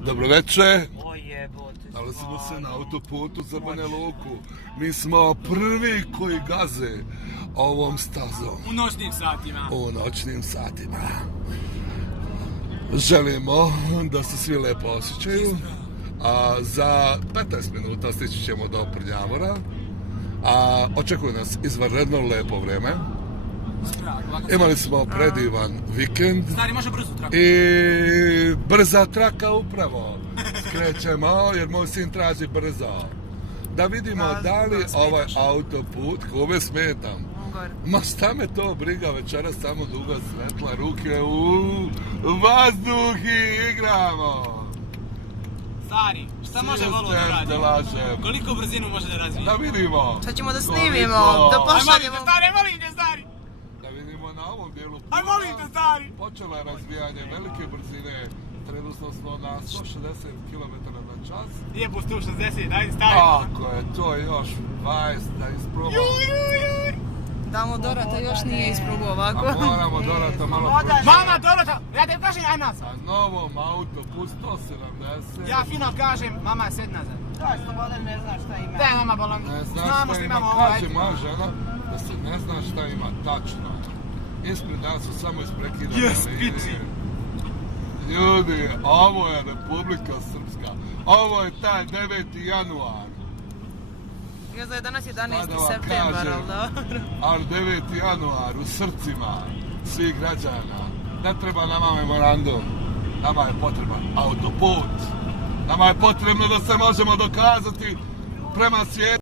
Dobro večer. O jebote. Nalazimo se na autoputu za Banja Luku. Mi smo prvi koji gaze ovom stazom. U noćnim satima. U noćnim satima. Želimo da se svi lepo osjećaju. Za 15 minuta stići ćemo do Prnjavora. Očekuje nas izvanredno lepo vrijeme. Imali smo predivan vikend. Stari, može brzu traku. I brza traka upravo. Skrećemo jer moj sin traži brzo. Da vidimo da li ovaj autoput, kome smetam. Ma šta me to briga, večeras samo duga svetla, ruke u vazduh i igramo. Stari, šta može Volvo da radi? Koliko brzinu može da razvije? Da vidimo. Sad ćemo da snimimo, da pošaljemo. Stari, molim te, stari! Da vidimo na ovom dijelu puta. Aj, molim te, stari! Počelo je razvijanje velike brzine. Trenutno smo na 160 km na čas. Nije po 160, daj stari. Ako je to još 20 da isprobamo. Tamo Dorata još nije isprobao ovako. A moramo Dorata malo proći. Mama, Dorata, ja te kažem, aj nazad. Na novom autopu 170. Ja fino kažem, mama sed nazad. Da, Slobodan ne zna šta ima. Daj, mama, bolam. Ne znaš Znamo šta što ima, imamo ovaj. kaže moja žena da se ne zna šta ima, tačno. Ispred nas su samo isprekidane linije. Ljudi, ovo je Republika Srpska. Ovo je taj 9. januar. Ja za danas 11. septembar, ali dobro. Ali 9. januar u srcima svih građana. Ne treba nama memorandum. Nama je potreban autoput. Nama je potrebno da se možemo dokazati prema svijetu.